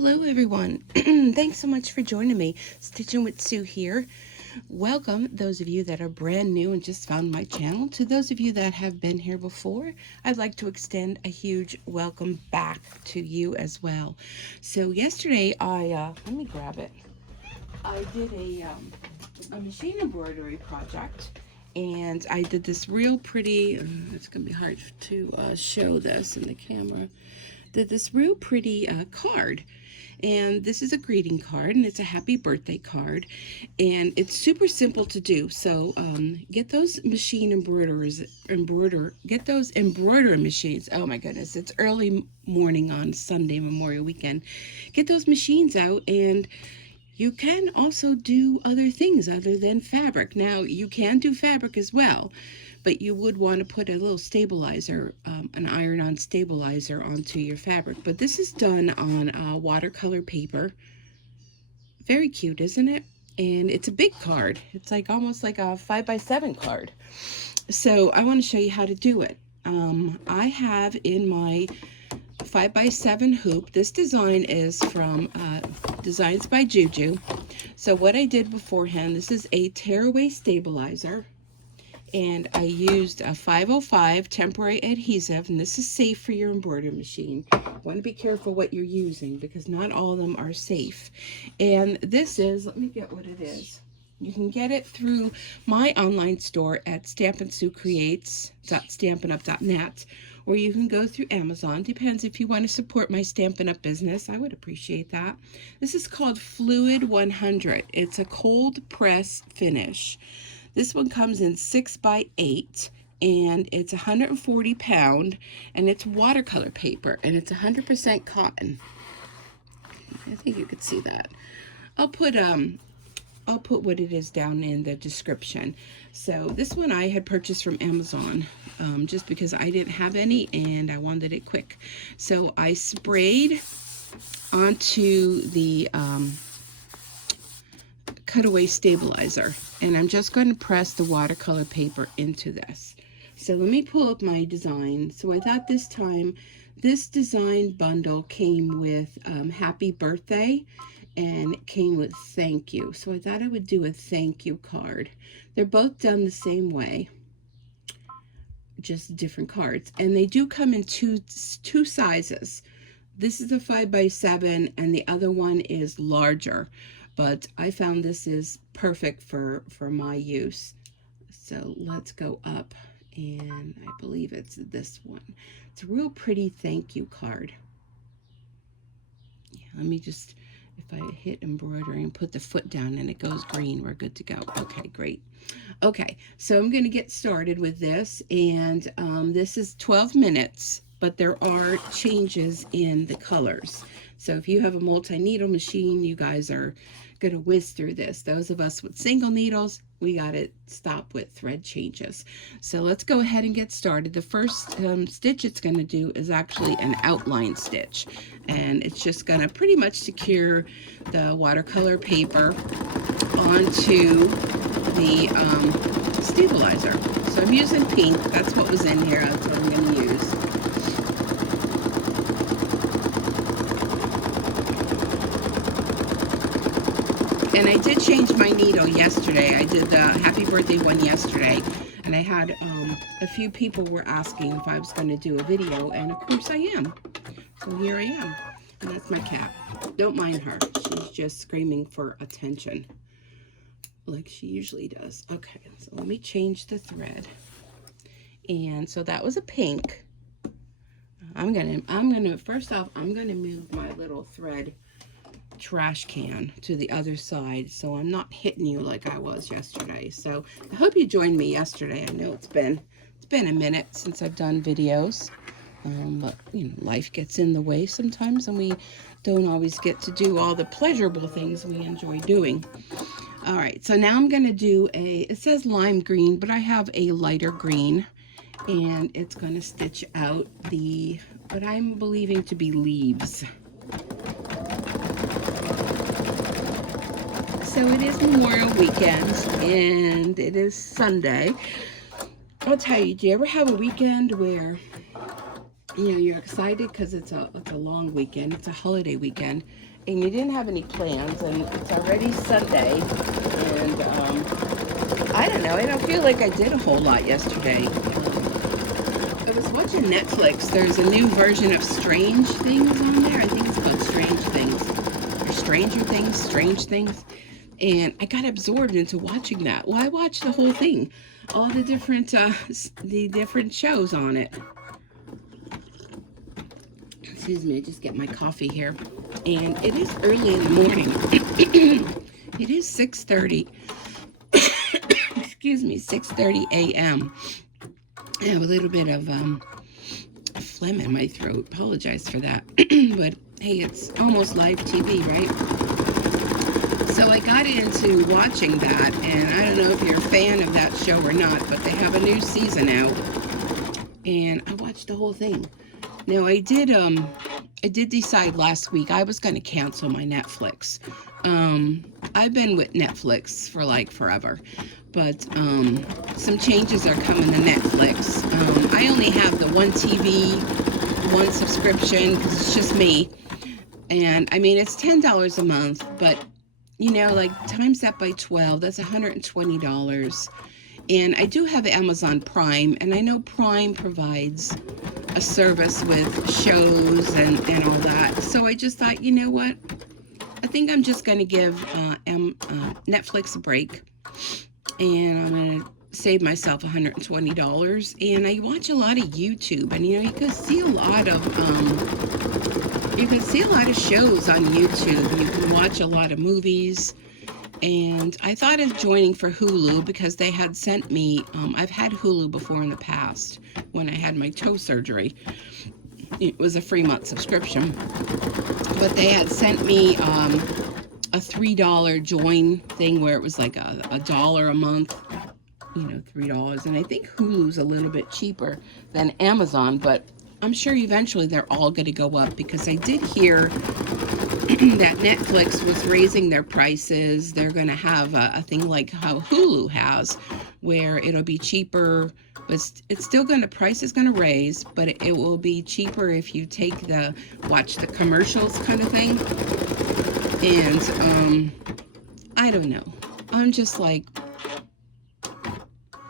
Hello everyone. Thanks so much for joining me. Stitching with Sue here. Welcome those of you that are brand new and just found my channel. To those of you that have been here before, I'd like to extend a huge welcome back to you as well. So yesterday let me grab it. I did a machine embroidery project, and I did this real pretty, it's gonna be hard to show this in the camera. Did this real pretty card, and this is a greeting card, and it's a happy birthday card, and it's super simple to do. So get those machine get those embroidery machines. Oh my goodness, it's early morning on Sunday, Memorial Weekend. Get those machines out, and you can also do other things other than fabric. Now, you can do fabric as well, but you would want to put a little stabilizer, an iron-on stabilizer onto your fabric. But this is done on watercolor paper. Very cute, isn't it? And it's a big card. It's like almost like a 5x7 card. So I want to show you how to do it. I have in my 5x7 hoop. This design is from Designs by JuJu. So what I did beforehand, this is a Tearaway Stabilizer, and I used a 505 temporary adhesive, and this is safe for your embroidery machine. You want to be careful what you're using because not all of them are safe. And this is, let me get what it is. You can get it through my online store at StampinSueCreates.Stampin.net, or you can go through Amazon. Depends if you want to support my Stampin' Up business. I would appreciate that. This is called Fluid 100. It's a cold press finish. This one comes in 6x8, and it's 140 pound, and it's watercolor paper, and it's 100% cotton. I think you could see that. I'll put what it is down in the description. So this one I had purchased from Amazon just because I didn't have any and I wanted it quick. So I sprayed onto the cutaway stabilizer, and I'm just going to press the watercolor paper into this. So let me pull up my design. So I thought this time this design bundle came with happy birthday, and it came with thank you. So I thought I would do a thank you card. They're both done the same way, just different cards, and they do come in two sizes. This is a 5x7 and the other one is larger, but I found this is perfect for my use. So let's go up, and I believe it's this one. It's a real pretty thank you card. Yeah, let me just, if I hit embroidery and put the foot down and it goes green, we're good to go. Okay, great. Okay, so I'm going to get started with this, and this is 12 minutes, but there are changes in the colors. So if you have a multi-needle machine, you guys are going to whiz through this. Those of us with single needles, we got to stop with thread changes. So let's go ahead and get started. The first stitch it's going to do is actually an outline stitch, and it's just going to pretty much secure the watercolor paper onto the stabilizer. So I'm using pink. That's what was in here. That's what I'm going to use. And I did change my needle yesterday. I did the happy birthday one yesterday, and I had a few people were asking if I was going to do a video, and of course I am. So here I am, and that's my cat. Don't mind her. She's just screaming for attention, like she usually does. Okay, so let me change the thread. And so that was a pink. First off, I'm gonna move my little thread trash can to the other side so I'm not hitting you like I was yesterday. So I hope you joined me yesterday. I know it's been a minute since I've done videos, but you know, life gets in the way sometimes, and we don't always get to do all the pleasurable things we enjoy doing. All right, so now I'm going to do it says lime green, but I have a lighter green, and it's going to stitch out what I'm believing to be leaves. So it is Memorial Weekend, and it is Sunday. I'll tell you, do you ever have a weekend where you know, you're excited because it's a long weekend. It's a holiday weekend, and you didn't have any plans, and it's already Sunday, and I don't know. I don't feel like I did a whole lot yesterday. I was watching Netflix. There's a new version of Strange Things on there. I think it's called Strange Things, or Stranger Things, Strange Things. And I got absorbed into watching that. Well, I watched the whole thing, all the different shows on it. Excuse me, I just get my coffee here. And it is early in the morning. It is 6:30. Excuse me, 6:30 a.m. I have a little bit of phlegm in my throat. Apologize for that. But hey, it's almost live TV, right? So I got into watching that, and I don't know if you're a fan of that show or not, but they have a new season out, and I watched the whole thing. Now I did decide last week I was going to cancel my Netflix. I've been with Netflix for like forever, but some changes are coming to Netflix. I only have the one TV, one subscription, because it's just me, and I mean it's $10 a month, but you know, like times that by 12, that's $120. And I do have Amazon Prime, and I know Prime provides a service with shows and all that. So I just thought, you know what? I think I'm just going to give Netflix a break, and I'm going to save myself $120. And I watch a lot of YouTube, and you know, you can see a lot of shows on YouTube. You can watch a lot of movies, and I thought of joining for Hulu because they had sent me, I've had Hulu before in the past when I had my toe surgery. It was a free month subscription, but they had sent me a $3 join thing where it was like a dollar a month, you know, $3. And I think Hulu's a little bit cheaper than Amazon, but I'm sure eventually they're all going to go up, because I did hear that Netflix was raising their prices. They're going to have a thing like how Hulu has, where it'll be cheaper, but it's still going to, price is going to raise, but it will be cheaper if you take watch the commercials kind of thing. And I don't know. I'm just like,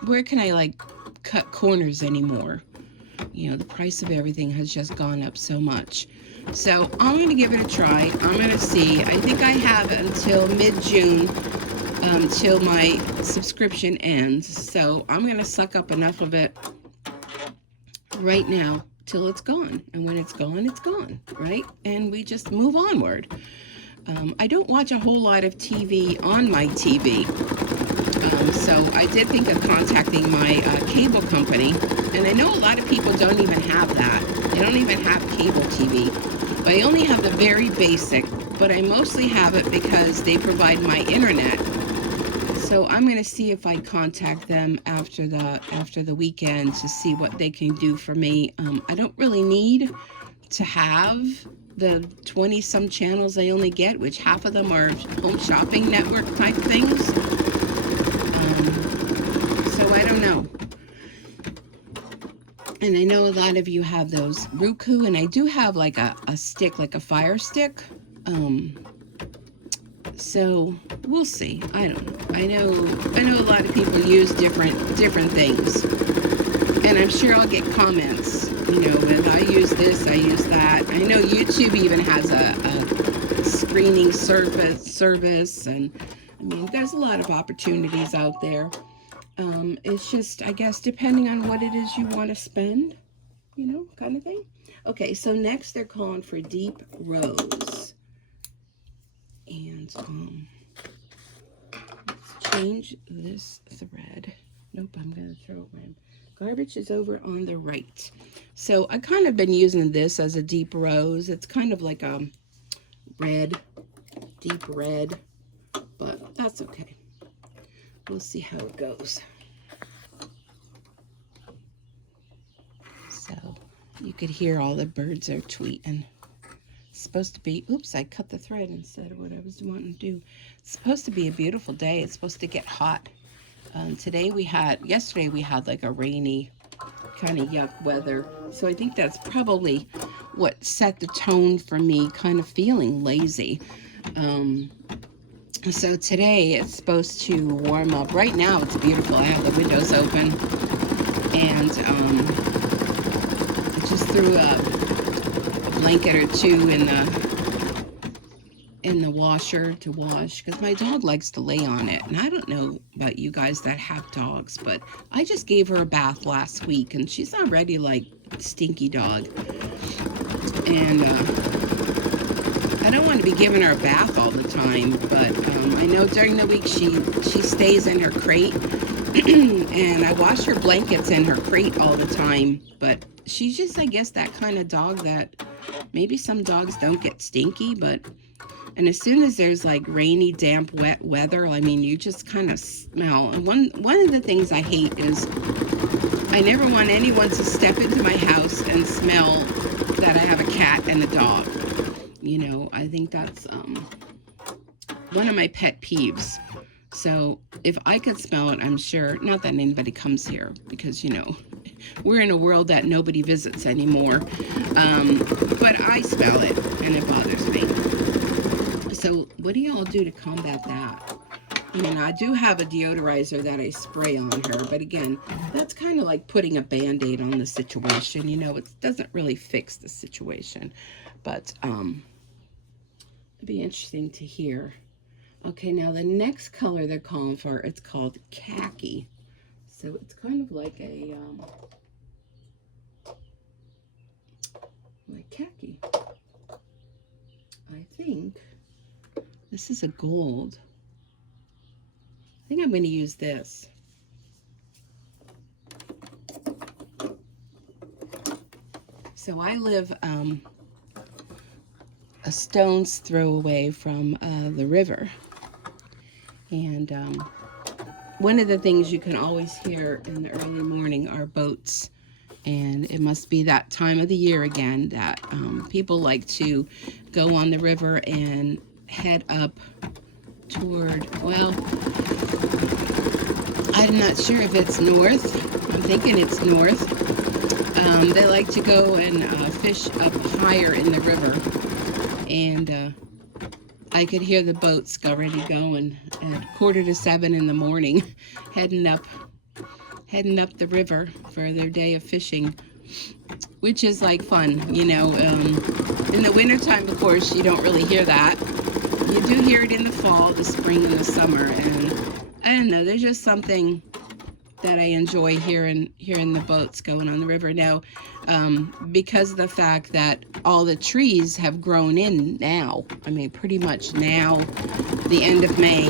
where can I like cut corners anymore? You know, the price of everything has just gone up so much. So I'm going to give it a try. I'm going to see. I think I have until mid-June till my subscription ends. So I'm going to suck up enough of it right now till it's gone. And when it's gone, right? And we just move onward. I don't watch a whole lot of TV on my TV. So I did think of contacting my cable company, and I know a lot of people don't even have that. They don't even have cable TV. I only have the very basic, but I mostly have it because they provide my internet. So I'm going to see if I contact them after the weekend to see what they can do for me. I don't really need to have the 20-some channels I only get, which half of them are home shopping network type things. So I don't know. And I know a lot of you have those Roku, and I do have like a stick, like a Fire Stick. So we'll see. I don't know. I know a lot of people use different things, and I'm sure I'll get comments. You know, with I use this, I use that. I know YouTube even has a screening service, and I mean, there's a lot of opportunities out there. It's just, I guess, depending on what it is you want to spend, you know, kind of thing. Okay, so next they're calling for Deep Rose. And let's change this thread. Nope, I'm going to throw it away. Garbage is over on the right. So I kind of been using this as a deep rose. It's kind of like a red, deep red, but that's okay. We'll see how it goes. So you could hear all the birds are tweeting. It's supposed to be, oops, I cut the thread instead of what I was wanting to do. It's supposed to be a beautiful day. It's supposed to get hot. Yesterday we had like a rainy kind of yuck weather. So I think that's probably what set the tone for me kind of feeling lazy. So today it's supposed to warm up. Right now it's beautiful. I have the windows open, and I just threw a blanket or two in the washer to wash, because my dog likes to lay on it. And I don't know about you guys that have dogs, but I just gave her a bath last week, and she's already like stinky dog. And I don't want to be giving her a bath all the time, but I know during the week she stays in her crate, and I wash her blankets in her crate all the time. But she's just, I guess, that kind of dog that maybe some dogs don't get stinky, but and as soon as there's like rainy, damp, wet weather, I mean, you just kind of smell. And one of the things I hate is I never want anyone to step into my house and smell that I have a cat and a dog. You know, I think that's one of my pet peeves. So if I could smell it, I'm sure, not that anybody comes here, because, you know, we're in a world that nobody visits anymore. But I smell it, and it bothers me. So what do y'all do to combat that? I mean, I do have a deodorizer that I spray on her, but again, that's kind of like putting a Band-Aid on the situation. You know, it doesn't really fix the situation, but it'd be interesting to hear. Okay, now the next color they're calling for, it's called Khaki. So it's kind of like a like khaki. I think this is a gold. I think I'm going to use this. So I live a stone's throw away from the river. And one of the things you can always hear in the early morning are boats. And it must be that time of the year again that people like to go on the river and head up toward, well, I'm not sure if it's north. I'm thinking it's north. They like to go and fish up higher in the river. And I could hear the boats already going at 6:45 in the morning, heading up the river for their day of fishing, which is like fun, you know. In the wintertime, of course, you don't really hear that. You do hear it in the fall, the spring, and the summer, and I don't know, there's just something that I enjoy hearing the boats going on the river. Now, because of the fact that all the trees have grown in now, I mean, pretty much now, the end of May,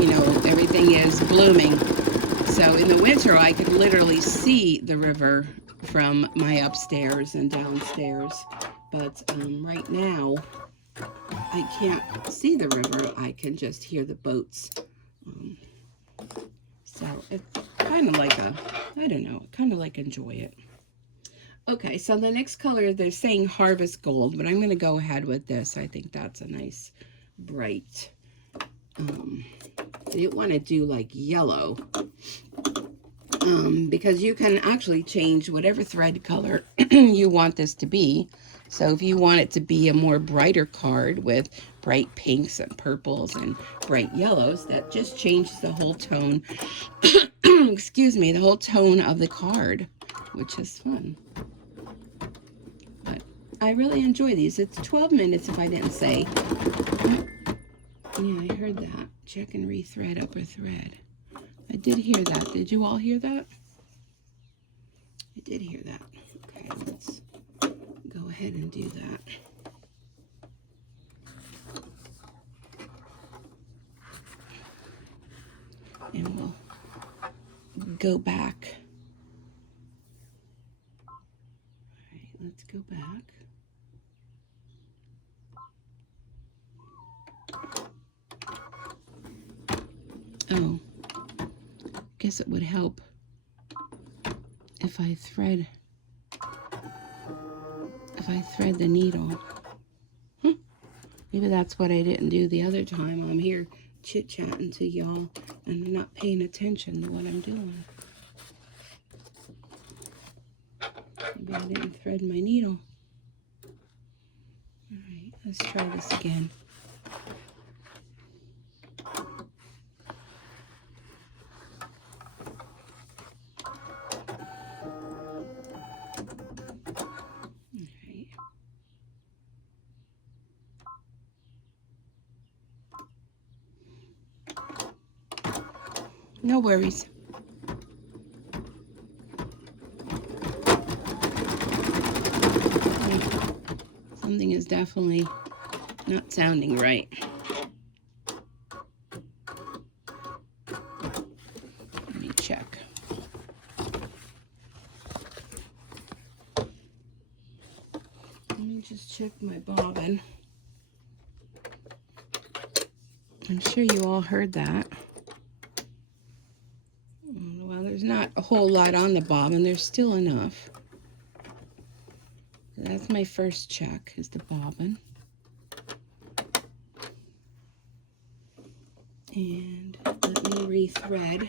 you know, everything is blooming. So in the winter, I could literally see the river from my upstairs and downstairs. But right now, I can't see the river. I can just hear the boats. So it's kind of like a, I don't know, kind of like enjoy it. Okay, so the next color, they're saying Harvest Gold, but I'm going to go ahead with this. I think that's a nice, bright, you want to do like yellow, because you can actually change whatever thread color you want this to be. So if you want it to be a more brighter card with bright pinks and purples and bright yellows, that just changes the whole tone, excuse me, the whole tone of the card, which is fun. But I really enjoy these. It's 12 minutes if I didn't say. Yeah, I heard that. Check and rethread upper thread. I did hear that. Did you all hear that? I did hear that. Okay, let's go ahead and do that. And we'll go back. All right, let's go back. Oh, guess it would help if I thread the needle. Maybe that's what I didn't do the other time. I'm here chit-chatting to y'all and I'm not paying attention to what I'm doing. Maybe I didn't thread my needle. All right, let's try this again. No worries. Something is definitely not sounding right. Let me check. Let me just check my bobbin. I'm sure you all heard that. Well, there's not a whole lot on the bobbin. There's still enough. That's my first check, is the bobbin. And let me rethread. I'm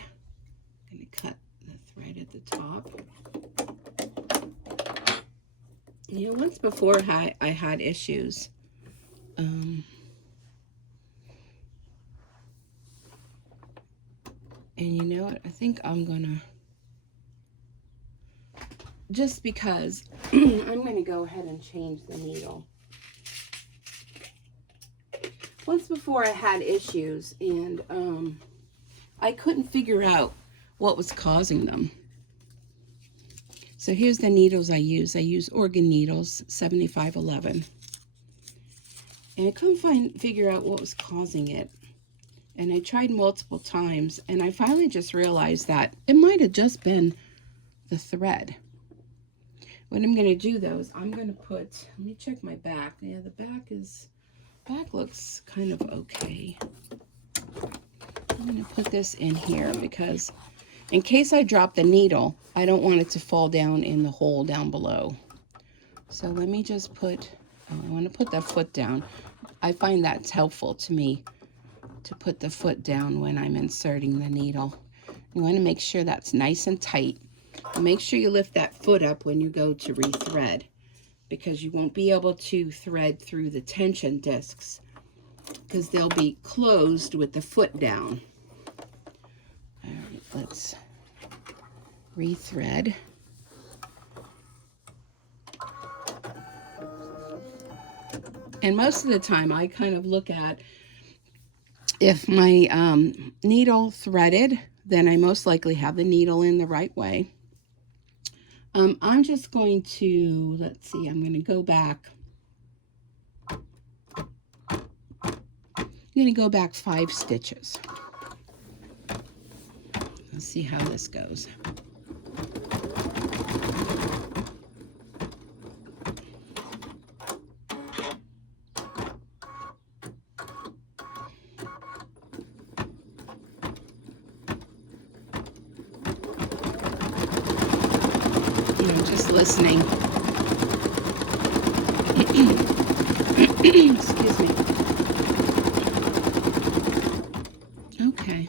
going to cut the thread at the top. You know, once before I had issues. And you know what? I think I'm gonna, just because, I'm gonna go ahead and change the needle. Once before I had issues, and I couldn't figure out what was causing them. So here's the needles I use. I use organ needles, 7511. And I couldn't figure out what was causing it. And I tried multiple times, and I finally just realized that it might have just been the thread. What I'm going to do, though, is I'm going to put, let me check my back. Yeah, the back looks kind of okay. I'm going to put this in here because in case I drop the needle, I don't want it to fall down in the hole down below. So let me just put, I want to put the foot down. I find that's helpful to me, to put the foot down when I'm inserting the needle. You want to make sure that's nice and tight. And make sure you lift that foot up when you go to rethread, because you won't be able to thread through the tension discs because they'll be closed with the foot down. All right, let's rethread. And most of the time I kind of look at, if my needle threaded, then I most likely have the needle in the right way. I'm just going to, let's see, I'm going to go back. I'm going to go back 5 stitches. Let's see how this goes. Listening. Excuse me. Okay.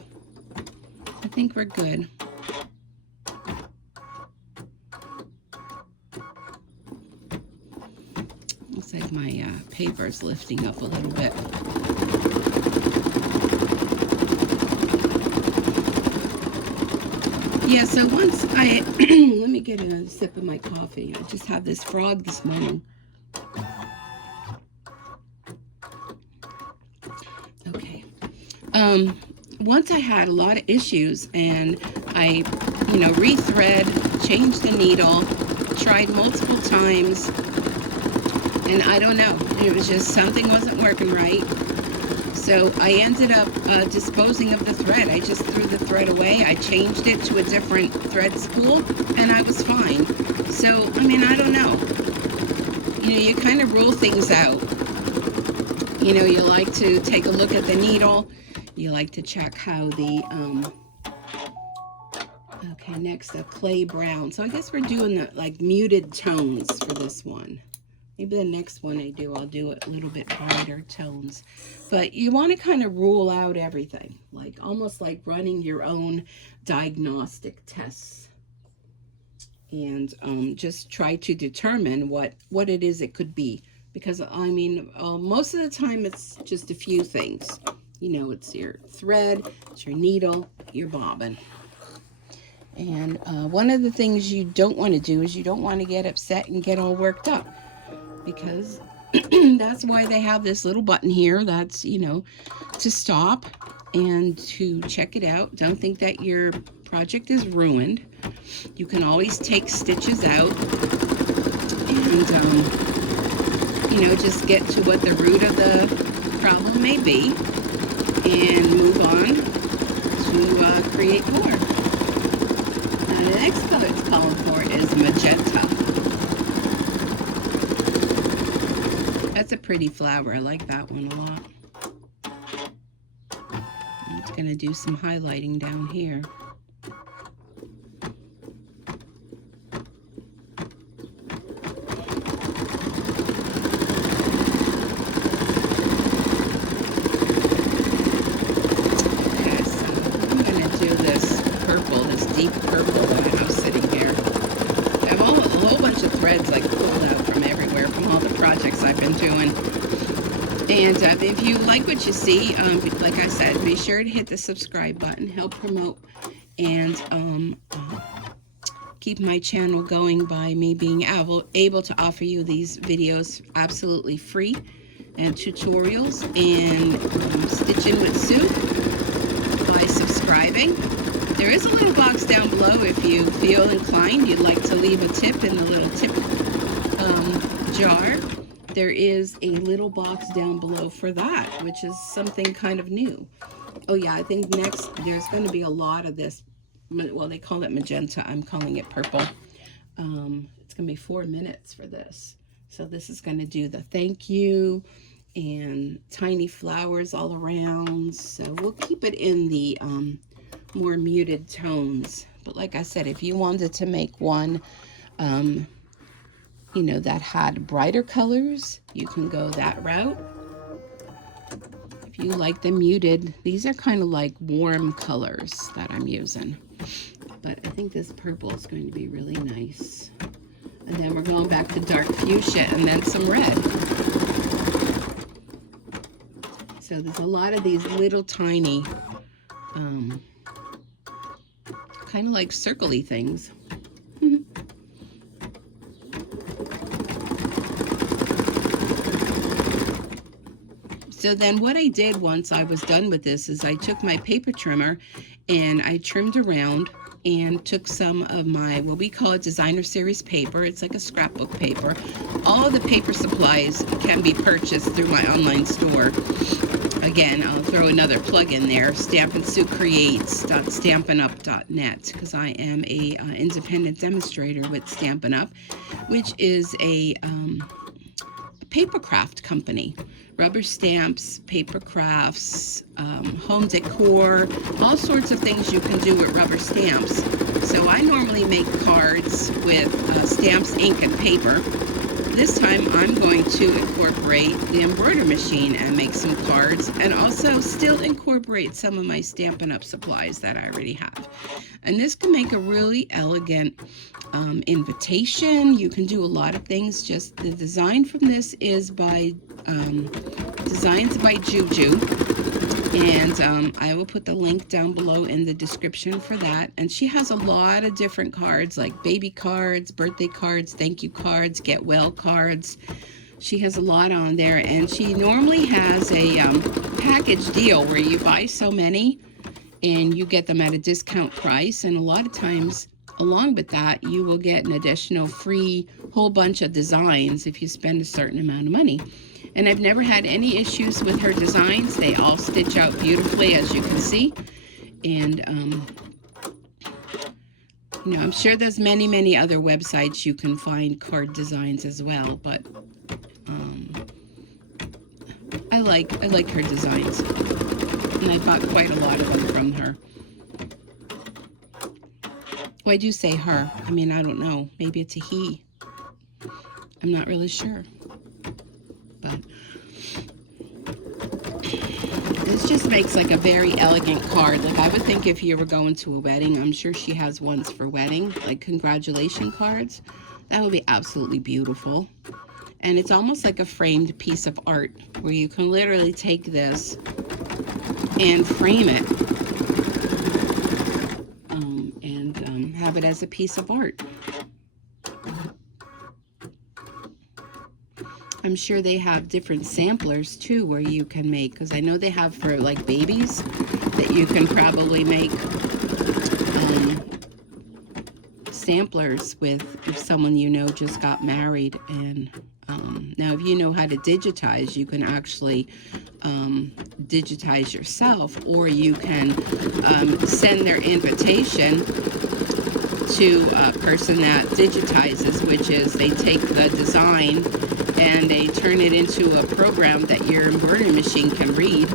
I think we're good. Looks like my paper is lifting up a little bit. Yeah, so once I, let me get a sip of my coffee. I just had this frog this morning. Okay. Once I had a lot of issues, and I, rethread, changed the needle, tried multiple times, and I don't know, it was just something wasn't working right. So I ended up disposing of the thread. I just threw the thread away. I changed it to a different thread spool, and I was fine. So, I mean, I don't know. You kind of rule things out. You like to take a look at the needle. You like to check how the, okay, next, a clay brown. So I guess we're doing the, like, muted tones for this one. Maybe the next one I'll do it a little bit brighter tones. But you want to kind of rule out everything, like almost like running your own diagnostic tests. and just try to determine what it is it could be. Because I mean, most of the time it's just a few things. You know, it's your thread, it's your needle, your bobbin. And one of the things you don't want to do is you don't want to get upset and get all worked up, because that's why they have this little button here that's, you know, to stop and to check it out. Don't think that your project is ruined. You can always take stitches out and, you know, just get to what the root of the problem may be and move on to create more. Now, the next color it's calling for is magenta. That's a pretty flower. I like that one a lot. I'm just going to do some highlighting down here. Okay, so I'm going to do this purple, this deep purple that I have sitting here. I have a whole bunch of threads like pulled out from everywhere from all the projects I've been doing. And if you like what you see, like I said, be sure to hit the subscribe button, help promote, and keep my channel going by me being able to offer you these videos absolutely free, and tutorials, and Stitching with Sue by subscribing. There is a little box down below if you feel inclined, you'd like to leave a tip in the little tip jar. There is a little box down below for that, which is something kind of new. Oh yeah, I think next there's going to be a lot of this. Well, they call it magenta. I'm calling it purple. It's going to be 4 minutes for this. So this is going to do the thank you and tiny flowers all around. So we'll keep it in the more muted tones. But like I said, if you wanted to make one, you know, that had brighter colors, you can go that route. If you like the muted, these are kind of like warm colors that I'm using. But I think this purple is going to be really nice. And then we're going back to dark fuchsia and then some red. So there's a lot of these little tiny, kind of like circle-y things. So then what I did once I was done with this is I took my paper trimmer and I trimmed around and took some of my, what we call it, designer series paper. It's like a scrapbook paper. All of the paper supplies can be purchased through my online store. Again, I'll throw another plug in there, StampinSueCreates.Stampin because I am a independent demonstrator with Stampin Up, which is a paper craft company. Rubber stamps, paper crafts, home decor, all sorts of things you can do with rubber stamps. So I normally make cards with stamps, ink, and paper. This time I'm going to incorporate the embroidery machine and make some cards, and also still incorporate some of my Stampin' Up supplies that I already have. And this can make a really elegant invitation. You can do a lot of things. Just the design from this is by Designs by JuJu, and I will put the link down below in the description for that. And she has a lot of different cards, like baby cards, birthday cards, thank you cards, get well cards. She has a lot on there, and she normally has a package deal where you buy so many and you get them at a discount price, and a lot of times along with that you will get an additional free whole bunch of designs if you spend a certain amount of money. And I've never had any issues with her designs. They all stitch out beautifully, as you can see. And you know, I'm sure there's many other websites you can find card designs as well, but I like her designs, and I bought quite a lot of them from her. Well, I do say her. I mean, I don't know. Maybe it's a he. I'm not really sure. But as this just makes like a very elegant card. Like I would think if you were going to a wedding, I'm sure she has ones for wedding, like congratulation cards. That would be absolutely beautiful. And it's almost like a framed piece of art where you can literally take this and frame it and have it as a piece of art. I'm sure they have different samplers too where you can make, because I know they have for like babies that you can probably make samplers with if someone you know just got married. And now if you know how to digitize, you can actually digitize yourself, or you can send their invitation to a person that digitizes, which is they take the design and they turn it into a program that your embroidery machine can read,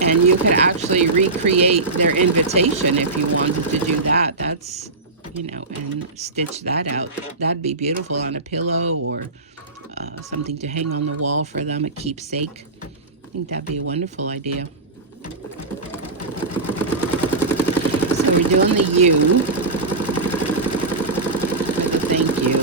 and you can actually recreate their invitation if you wanted to do that. That's, you know, and stitch that out. That'd be beautiful on a pillow, or something to hang on the wall for them, a keepsake. I think that'd be a wonderful idea. So we're doing the U with a thank you.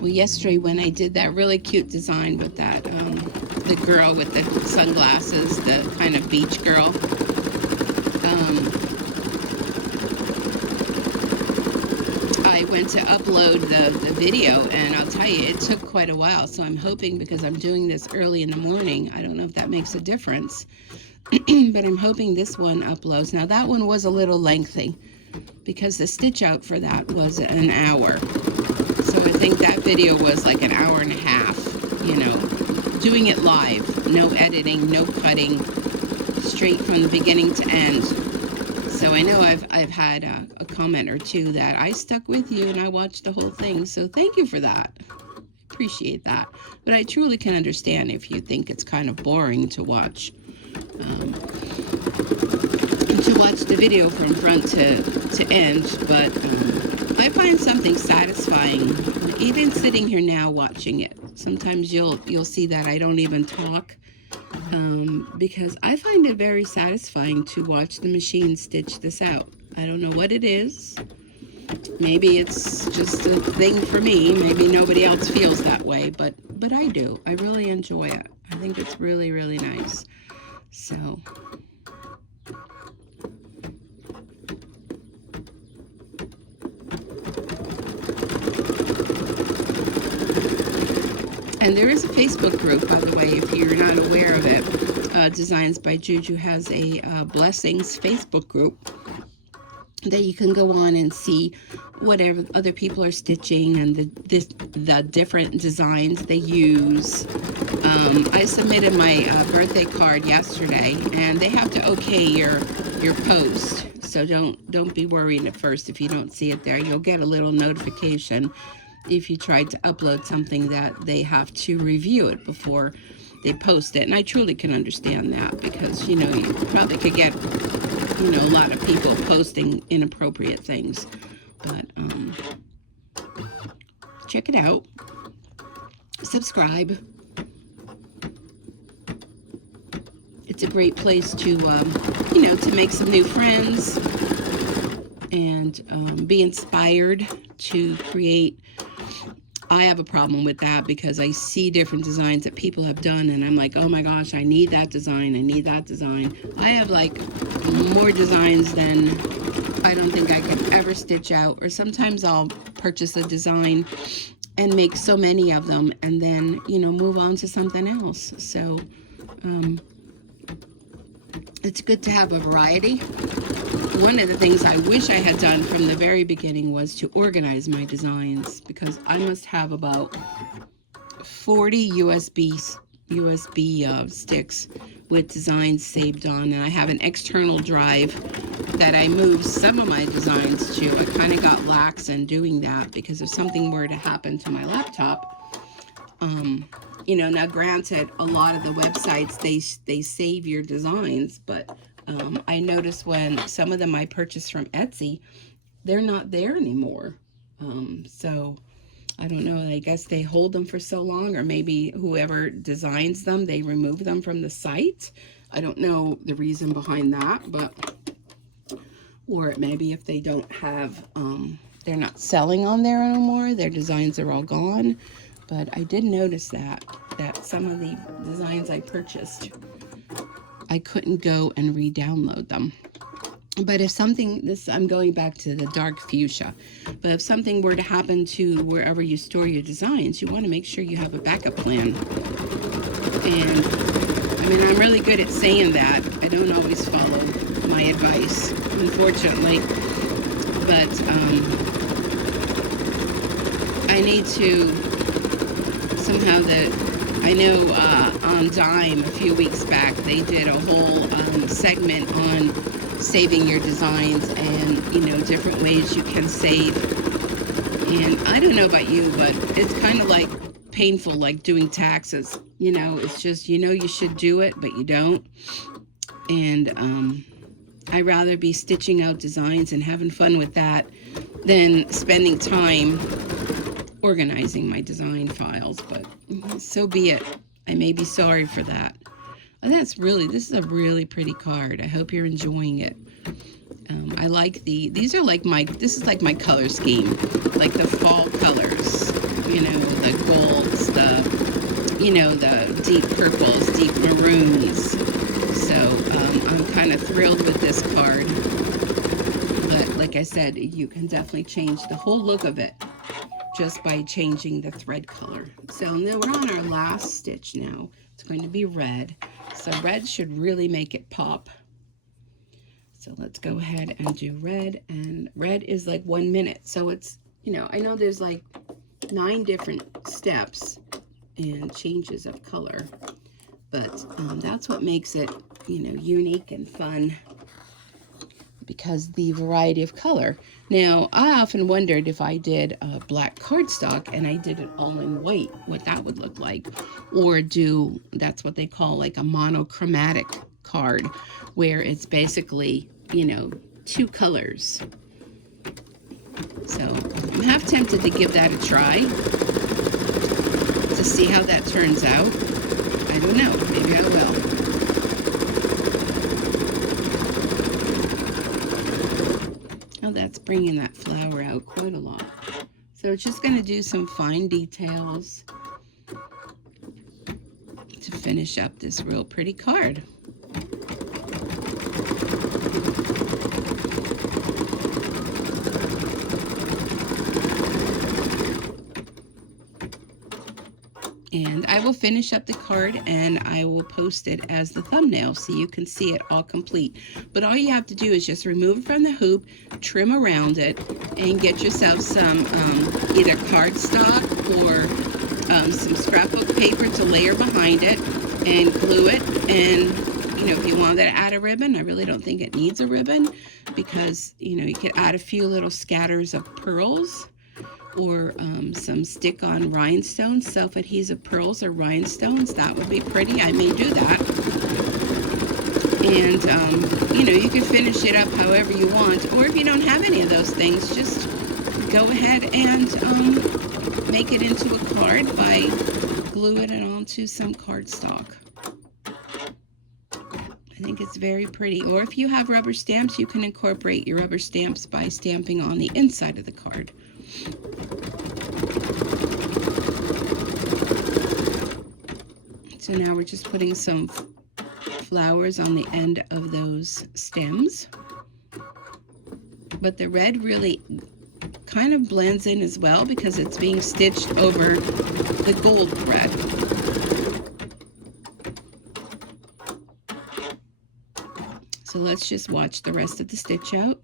Well, yesterday when I did that really cute design with that, the girl with the sunglasses, the kind of beach girl, I went to upload the video, and I'll tell you, it took quite a while. So I'm hoping, because I'm doing this early in the morning, I don't know if that makes a difference, but I'm hoping this one uploads. Now that one was a little lengthy, because the stitch out for that was an hour. So I think that video was like an hour and a half, you know, doing it live, no editing, no cutting, straight from the beginning to end. So I know I've had a comment or two that I stuck with you and I watched the whole thing. So thank you for that. Appreciate that. But I truly can understand if you think it's kind of boring to watch the video from front to end. But I find something satisfying, even sitting here now watching it. Sometimes you'll see that I don't even talk, because I find it very satisfying to watch the machine stitch this out. I don't know what it is. Maybe it's just a thing for me. Maybe nobody else feels that way, but I do. I really enjoy it. I think it's really, really nice. So and there is a Facebook group, by the way, if you're not aware of it. Designs by JuJu has a Blessings Facebook group that you can go on and see whatever other people are stitching and the different designs they use. I submitted my birthday card yesterday, and they have to okay your post. So don't be worried at first if you don't see it there. You'll get a little notification if you tried to upload something that they have to review it before they post it. And I truly can understand that, because, you know, you probably could get, you know, a lot of people posting inappropriate things. But check it out. Subscribe. It's a great place to, you know, to make some new friends and be inspired to create. I have a problem with that, because I see different designs that people have done, and I'm like, oh my gosh, I need that design, I need that design. I have like more designs than I don't think I could ever stitch out. Or sometimes I'll purchase a design and make so many of them, and then, you know, move on to something else. So it's good to have a variety. One of the things I wish I had done from the very beginning was to organize my designs, because I must have about 40 USB sticks with designs saved on, and I have an external drive that I moved some of my designs to. I kind of got lax in doing that, because if something were to happen to my laptop, you know, now granted, a lot of the websites, they save your designs, but I noticed when some of them I purchased from Etsy, they're not there anymore. So I don't know, I guess they hold them for so long, or maybe whoever designs them, they remove them from the site. I don't know the reason behind that, but, or maybe if they don't have, they're not selling on there anymore, their designs are all gone. But I did notice that some of the designs I purchased, I couldn't go and re-download them. But if something, I'm going back to the dark fuchsia, but if something were to happen to wherever you store your designs, you want to make sure you have a backup plan. And I mean, I'm really good at saying that. I don't always follow my advice, unfortunately. But I need to somehow I know on Dime a few weeks back, they did a whole segment on saving your designs and, you know, different ways you can save. And I don't know about you, but it's kind of like painful, like doing taxes. You know, it's just, you know, you should do it, but you don't. And I'd rather be stitching out designs and having fun with that than spending time organizing my design files. But so be it. I may be sorry for that. And this is a really pretty card. I hope you're enjoying it. I like these are like this is like my color scheme, like the fall colors, you know, the golds, you know, the deep purples, deep maroons. So I'm kind of thrilled with this card. But like I said, you can definitely change the whole look of it just by changing the thread color. So now we're on our last stitch now. It's going to be red. So red should really make it pop. So let's go ahead and do red. And red is like 1 minute. So it's, you know, I know there's like 9 different steps and changes of color. But that's what makes it, you know, unique and fun, because the variety of color. Now, I often wondered if I did a black cardstock and I did it all in white, what that would look like. Or that's what they call like a monochromatic card, where it's basically, you know, 2 colors. So I'm half tempted to give that a try to see how that turns out. I don't know, maybe I will. Oh, that's bringing that flower out quite a lot. So it's just going to do some fine details to finish up this real pretty card. And I will finish up the card and I will post it as the thumbnail so you can see it all complete. But all you have to do is just remove it from the hoop, trim around it, and get yourself some either cardstock or some scrapbook paper to layer behind it and glue it. And, you know, if you wanted to add a ribbon, I really don't think it needs a ribbon, because, you know, you could add a few little scatters of pearls, or some stick-on rhinestones, self-adhesive pearls or rhinestones. That would be pretty. I may do that. And, you know, you can finish it up however you want. Or if you don't have any of those things, just go ahead and make it into a card by gluing it onto some cardstock. I think it's very pretty. Or if you have rubber stamps, you can incorporate your rubber stamps by stamping on the inside of the card. So now we're just putting some flowers on the end of those stems. But the red really kind of blends in as well because it's being stitched over the gold thread. So let's just watch the rest of the stitch out.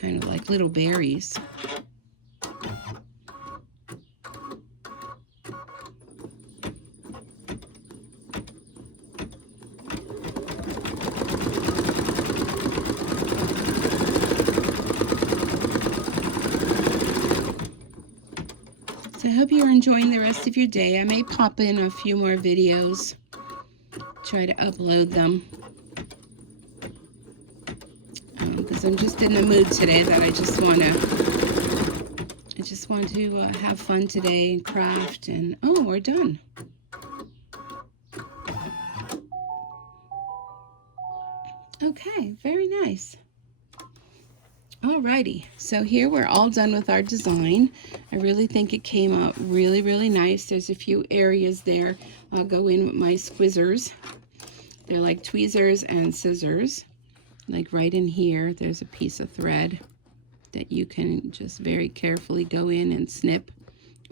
Kind of like little berries. So I hope you're enjoying the rest of your day. I may pop in a few more videos, try to upload them, because I'm just in the mood today that I just want to have fun today and craft. And oh, we're done. Okay, very nice. Alrighty, so here we're all done with our design. I really think it came out really, really nice. There's a few areas there. I'll go in with my squizzers. They're like tweezers and scissors. Like right in here, there's a piece of thread that you can just very carefully go in and snip.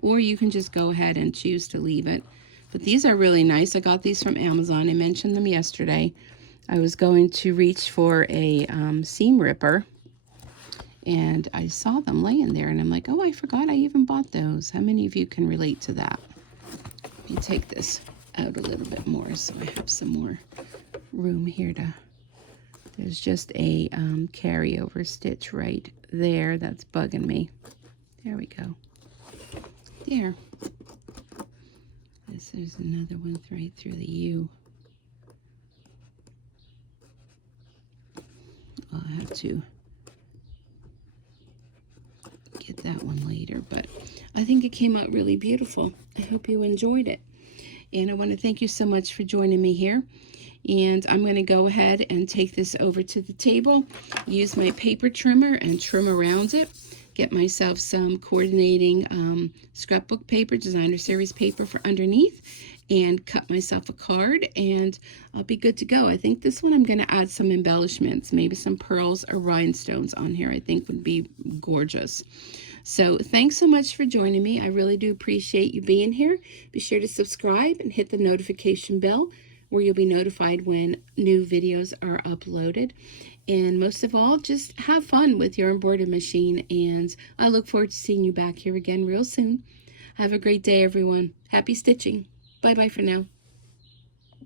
Or you can just go ahead and choose to leave it. But these are really nice. I got these from Amazon. I mentioned them yesterday. I was going to reach for a seam ripper, and I saw them laying there, and I'm like, oh, I forgot I even bought those. How many of you can relate to that? Let me take this out a little bit more so I have some more room here to... There's just a carryover stitch right there that's bugging me. There we go. There. This is another one right through the U. I'll have to get that one later, but I think it came out really beautiful. I hope you enjoyed it. And I want to thank you so much for joining me here. And I'm going to go ahead and take this over to the table, use my paper trimmer and trim around it, get myself some coordinating scrapbook paper, designer series paper for underneath, and cut myself a card, and I'll be good to go. I think this one I'm going to add some embellishments, maybe some pearls or rhinestones on here. I think would be gorgeous. So thanks so much for joining me. I really do appreciate you being here. Be sure to subscribe and hit the notification bell, where you'll be notified when new videos are uploaded. And most of all, just have fun with your embroidery machine, and I look forward to seeing you back here again real soon. Have a great day, everyone. Happy stitching. Bye-bye for now.